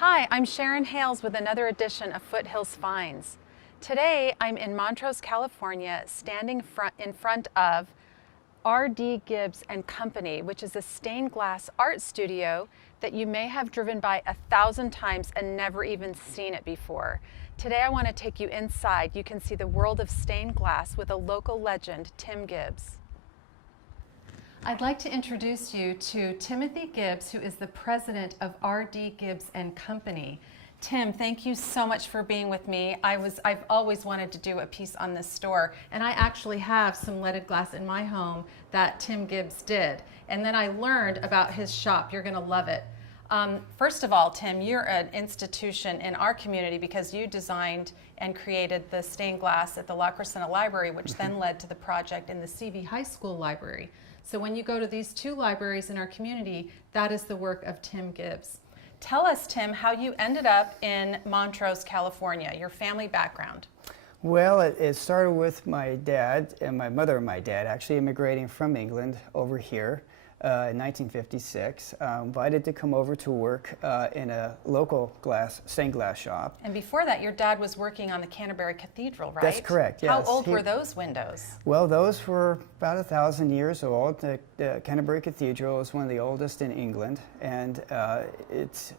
Hi, I'm Sharon Hales with another edition of Foothills Finds. Today I'm in Montrose, California, standing in front of R.D. Gibbs and Company, which is a stained glass art studio that you may have driven by 1,000 times and never even seen it before. Today I want to take you inside. You can see the world of stained glass with a local legend, Tim Gibbs. I'd like to introduce you to Timothy Gibbs, who is the president of R.D. Gibbs and Company. Tim, thank you so much for being with me. I've always wanted to do a piece on this store, and I actually have some leaded glass in my home that Tim Gibbs did. And then I learned about his shop. You're going to love it. First of all, Tim, you're an institution in our community because you designed and created the stained glass at the La Crescenta Library, which then led to the project in the CV High School Library. So when you go to these two libraries in our community, that is the work of Tim Gibbs. Tell us, Tim, how you ended up in Montrose, California, your family background. Well, it started with my dad and my mother and my dad actually immigrating from England over here in 1956, invited to come over to work in a local stained glass shop. And before that, your dad was working on the Canterbury Cathedral, right? That's correct, yes. How old were those windows? Well, those were about 1,000 years old. The Canterbury Cathedral is one of the oldest in England, and it's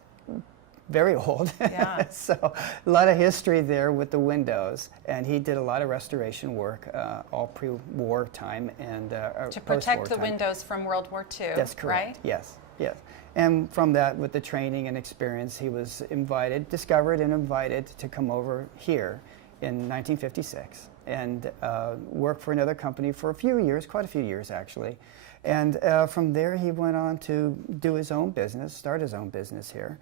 very old. Yeah. So a lot of history there with the windows, and he did a lot of restoration work all pre-war time and to protect the windows from World War II. That's correct. Right? Yes, yes. And from that, with the training and experience, he was discovered and invited to come over here in 1956 and work for another company for a few years, quite a few years actually. And from there, he went on to do his own business, start his own business here.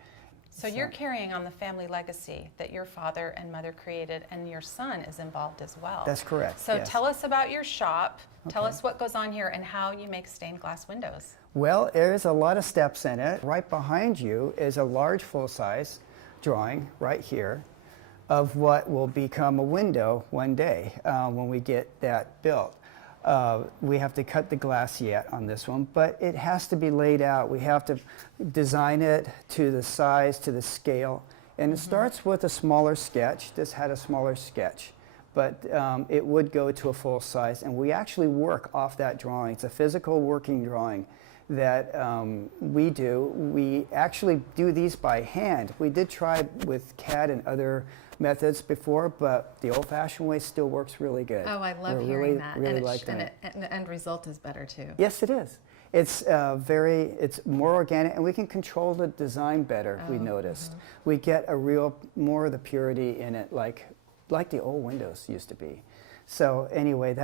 So you're carrying on the family legacy that your father and mother created, and your son is involved as well. That's correct. So yes. Tell us about your shop. Okay. Tell us what goes on here and how you make stained glass windows. Well, there's a lot of steps in it. Right behind you is a large full-size drawing right here of what will become a window one day when we get that built. We have to cut the glass yet on this one, but it has to be laid out. We have to design it to the size, to the scale. And it starts with a smaller sketch. This had a smaller sketch, but it would go to a full size. And we actually work off that drawing. It's a physical working drawing that we do. We actually do these by hand. We did try with CAD and other methods before, but the old-fashioned way still works really good. Oh, I love hearing that. Really and like that. And the end result is better too. Yes, it is. It's it's more organic, and we can control the design better. We noticed we get more of the purity in it, like the old windows used to be. So anyway,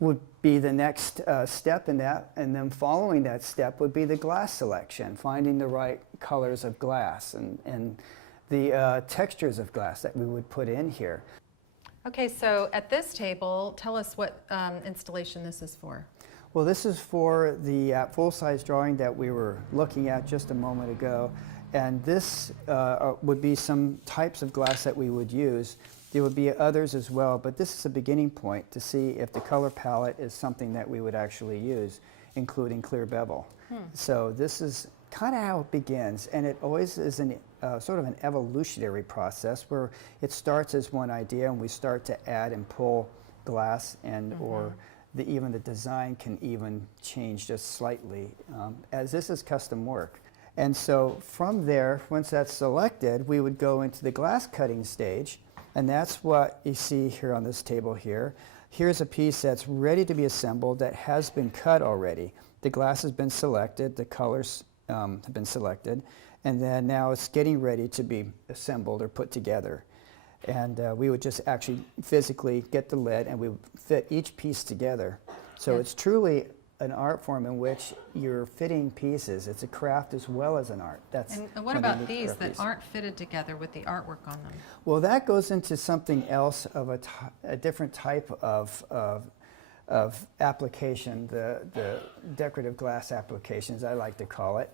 would be the next step in that, and then following that step would be the glass selection, finding the right colors of glass and the textures of glass that we would put in here. Okay, so at this table, tell us what installation this is for. Well, this is for the full-size drawing that we were looking at just a moment ago, and this would be some types of glass that we would use. There would be others as well, but this is a beginning point to see if the color palette is something that we would actually use, including clear bevel. So this is kind of how it begins, and it always is sort of an evolutionary process where it starts as one idea and we start to add and pull glass, and or even the design can even change just slightly, as this is custom work. And so from there, once that's selected, we would go into the glass cutting stage, and that's what you see here on this table here. Here's a piece that's ready to be assembled that has been cut already. The glass has been selected, the colors have been selected, and then now it's getting ready to be assembled or put together. And we would just actually physically get the lead and we would fit each piece together. So it's truly an art form in which you're fitting pieces. It's a craft as well as an art. And what about these that aren't fitted together with the artwork on them? Well, that goes into something else of a different type of application, the decorative glass applications, I like to call it.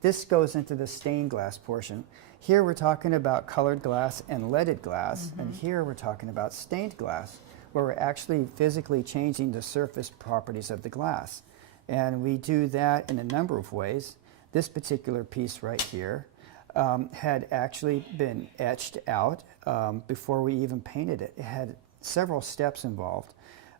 This goes into the stained glass portion. Here we're talking about colored glass and leaded glass, and here we're talking about stained glass, where we're actually physically changing the surface properties of the glass. And we do that in a number of ways. This particular piece right here had actually been etched out before we even painted it. It had several steps involved.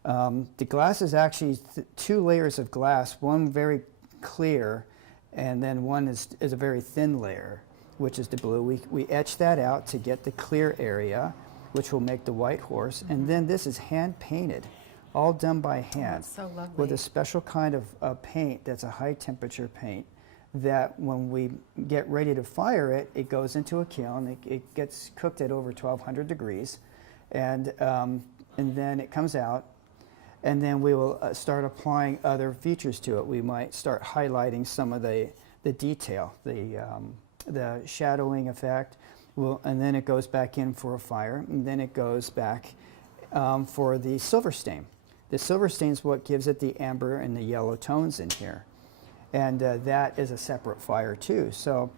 The glass is actually two layers of glass, one very clear, and then one is a very thin layer, which is the blue. We etch that out to get the clear area, which will make the white horse, and then this is hand painted, all done by hand. That's so lovely. With a special kind of paint that's a high temperature paint that when we get ready to fire it, it goes into a kiln. It gets cooked at over 1200 degrees, and then it comes out, and then we will start applying other features to it. We might start highlighting some of the detail, the shadowing effect, and then it goes back in for a fire, and then it goes back for the silver stain. The silver stain is what gives it the amber and the yellow tones in here, and that is a separate fire too. So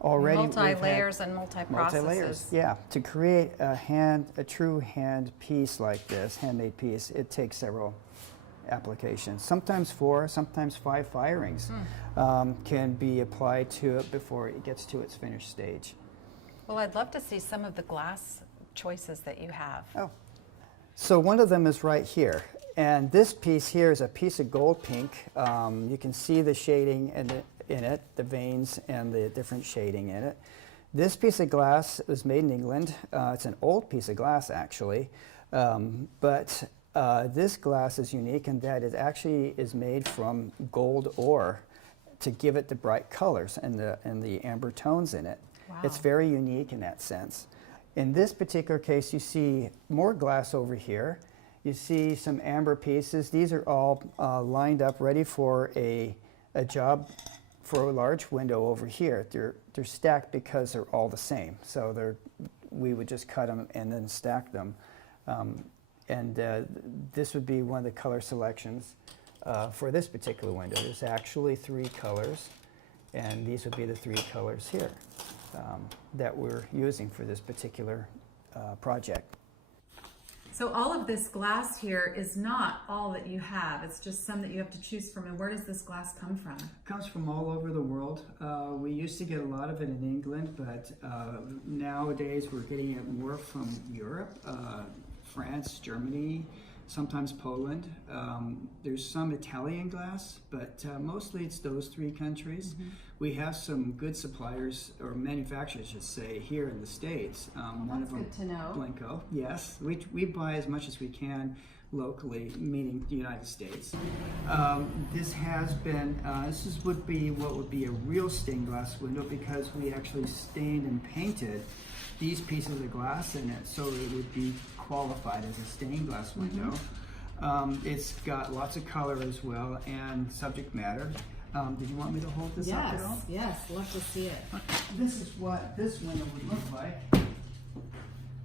already multi-layers and multi-processes. Multi-layers, yeah. To create a true hand piece like this, handmade piece, it takes several applications. Sometimes 4, sometimes 5 firings can be applied to it before it gets to its finished stage. Well, I'd love to see some of the glass choices that you have. Oh. So one of them is right here. And this piece here is a piece of gold pink. You can see the shading in it, the veins and the different shading in it. This piece of glass was made in England. It's an old piece of glass, actually. But this glass is unique in that it actually is made from gold ore to give it the bright colors and the amber tones in it. Wow. It's very unique in that sense. In this particular case, you see more glass over here. You see some amber pieces. These are all lined up, ready for a job for a large window over here. They're stacked because they're all the same. So we would just cut them and then stack them. This would be one of the color selections for this particular window. There's actually 3 colors, and these would be the 3 colors here that we're using for this particular project. So all of this glass here is not all that you have. It's just some that you have to choose from. And where does this glass come from? It comes from all over the world. We used to get a lot of it in England, but nowadays we're getting it more from Europe, France, Germany, sometimes Poland. There's some Italian glass, but mostly it's those 3 countries. Mm-hmm. We have some good suppliers, or manufacturers, I should say, here in the States. One of them, good to know. Blanco. Yes, we buy as much as we can locally, meaning the United States. This has been, would be what would be a real stained glass window, because we actually stained and painted these pieces of glass in it, so it would be qualified as a stained glass window. Mm-hmm. It's got lots of color as well, and subject matter. Did you want me to hold this up at all? Yes, love to see it. This is what this window would look like.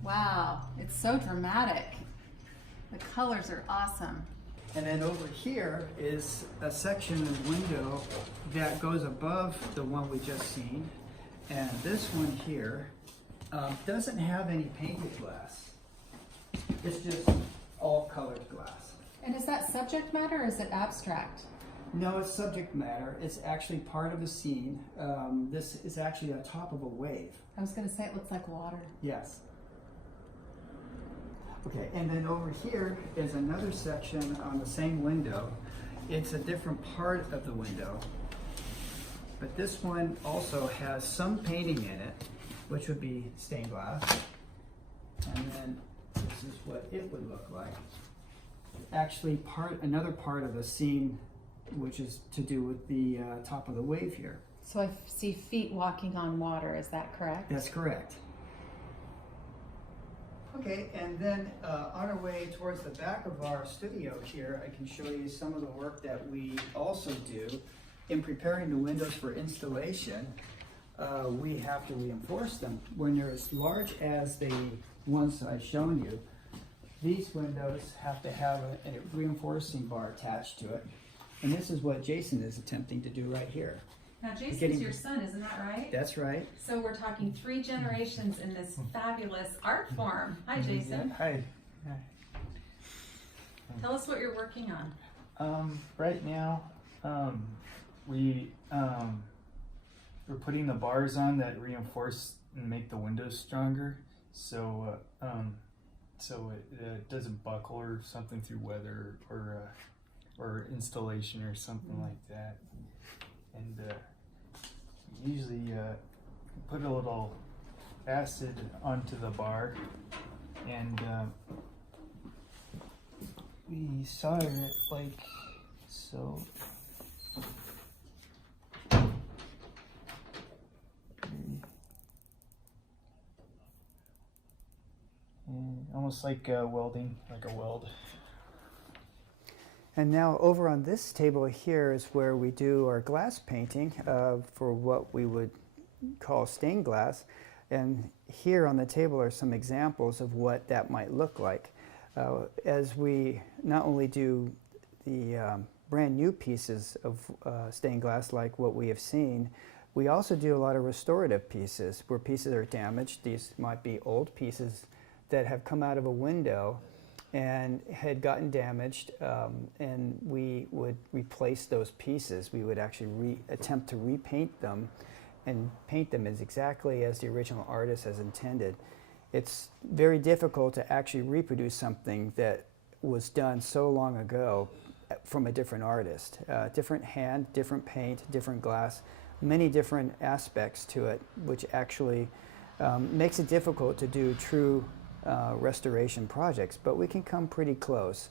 Wow, it's so dramatic. The colors are awesome. And then over here is a section of window that goes above the one we just seen. And this one here doesn't have any painted glass. It's just all colored glass. And is that subject matter or is it abstract? No, it's subject matter. It's actually part of a scene. This is actually on top of a wave. I was going to say it looks like water. Yes. Okay, and then over here is another section on the same window. It's a different part of the window. But this one also has some painting in it, which would be stained glass. And then this is what it would look like. Actually, another part of the scene, which is to do with the top of the wave here. So I see feet walking on water, is that correct? That's correct. Okay, and then on our way towards the back of our studio here, I can show you some of the work that we also do in preparing the windows for installation. We have to reinforce them. When they're as large as the ones I've shown you, these windows have to have a reinforcing bar attached to it. And this is what Jason is attempting to do right here. Now Jason's your son, isn't that right? That's right. So we're talking 3 generations in this fabulous art form. Hi Jason. Hi. Tell us what you're working on. Right now, we we're putting the bars on that reinforce and make the windows stronger, so it doesn't buckle or something through weather or installation or something like that. And usually put a little acid onto the bar, and we solder it like so. And almost like welding, like a weld. And now over on this table here is where we do our glass painting for what we would call stained glass. And here on the table are some examples of what that might look like. As we not only do the brand new pieces of stained glass like what we have seen, we also do a lot of restorative pieces where pieces are damaged. These might be old pieces that have come out of a window and had gotten damaged, and we would replace those pieces. We would actually attempt to repaint them and paint them as exactly as the original artist has intended. It's very difficult to actually reproduce something that was done so long ago from a different artist. Different hand, different paint, different glass, many different aspects to it, which actually makes it difficult to do true restoration projects, but we can come pretty close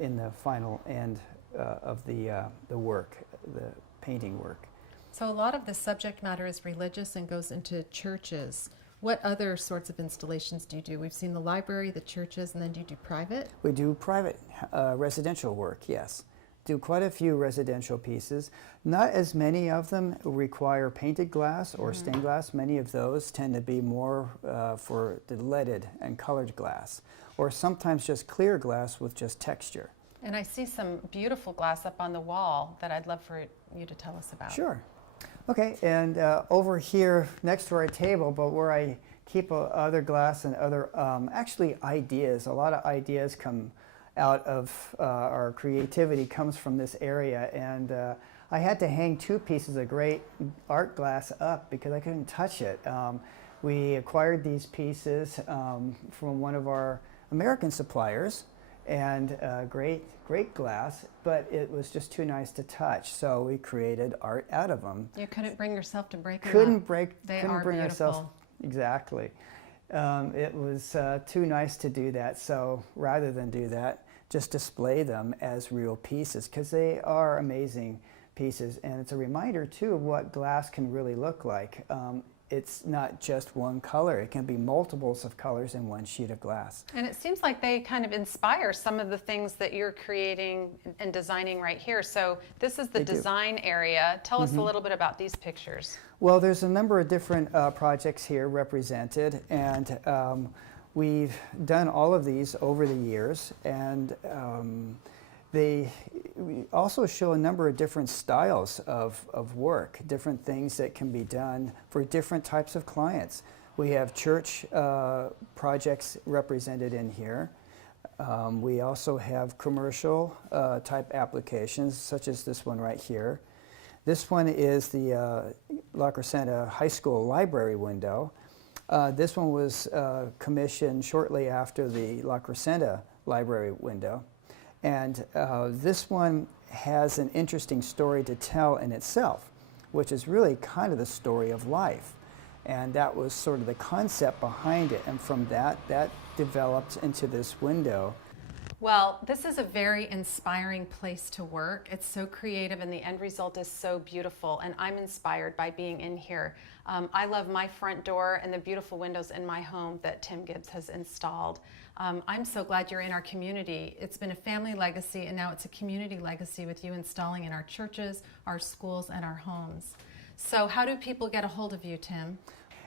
in the final end of the work, the painting work. So a lot of the subject matter is religious and goes into churches. What other sorts of installations do you do? We've seen the library, the churches, and then do you do private? We do private residential work, yes. Do quite a few residential pieces. Not as many of them require painted glass or stained glass. Many of those tend to be more for the leaded and colored glass, or sometimes just clear glass with just texture. And I see some beautiful glass up on the wall that I'd love for you to tell us about. Sure. Okay, and over here next to our table, but where I keep other glass and other actually ideas. A lot of ideas come out of our creativity comes from this area, and I had to hang two pieces of great art glass up because I couldn't touch it. We acquired these pieces from one of our American suppliers, and great glass, but it was just too nice to touch, so we created art out of them. You couldn't bring yourself to break them Couldn't up. bring Beautiful. ourselves, exactly. It was too nice to do that, so rather than do that, just display them as real pieces, because they are amazing pieces, and it's a reminder too of what glass can really look like. It's not just one color, it can be multiples of colors in one sheet of glass. And it seems like they kind of inspire some of the things that you're creating and designing right here. So this is the design area. Tell us a little bit about these pictures. Well, there's a number of different projects here represented, and we've done all of these over the years, and we also show a number of different styles of work, different things that can be done for different types of clients. We have church projects represented in here. We also have commercial type applications, such as this one right here. This one is the La Crescenta High School library window. This one was commissioned shortly after the La Crescenta library window. And this one has an interesting story to tell in itself, which is really kind of the story of life. And that was sort of the concept behind it. And from that developed into this window. Well, this is a very inspiring place to work. It's so creative and the end result is so beautiful, and I'm inspired by being in here. I love my front door and the beautiful windows in my home that Tim Gibbs has installed. I'm so glad you're in our community. It's been a family legacy, and now it's a community legacy with you installing in our churches, our schools, and our homes. So how do people get a hold of you, Tim?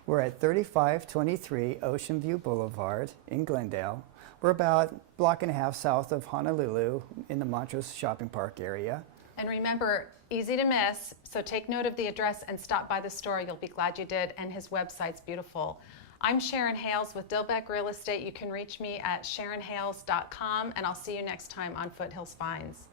We're at 3523 Ocean View Boulevard in Glendale. We're about a block and a half south of Honolulu in the Montrose Shopping Park area. And remember, easy to miss, so take note of the address and stop by the store. You'll be glad you did, and his website's beautiful. I'm Sharon Hales with Dilbeck Real Estate. You can reach me at sharonhales.com, and I'll see you next time on Foothills Finds.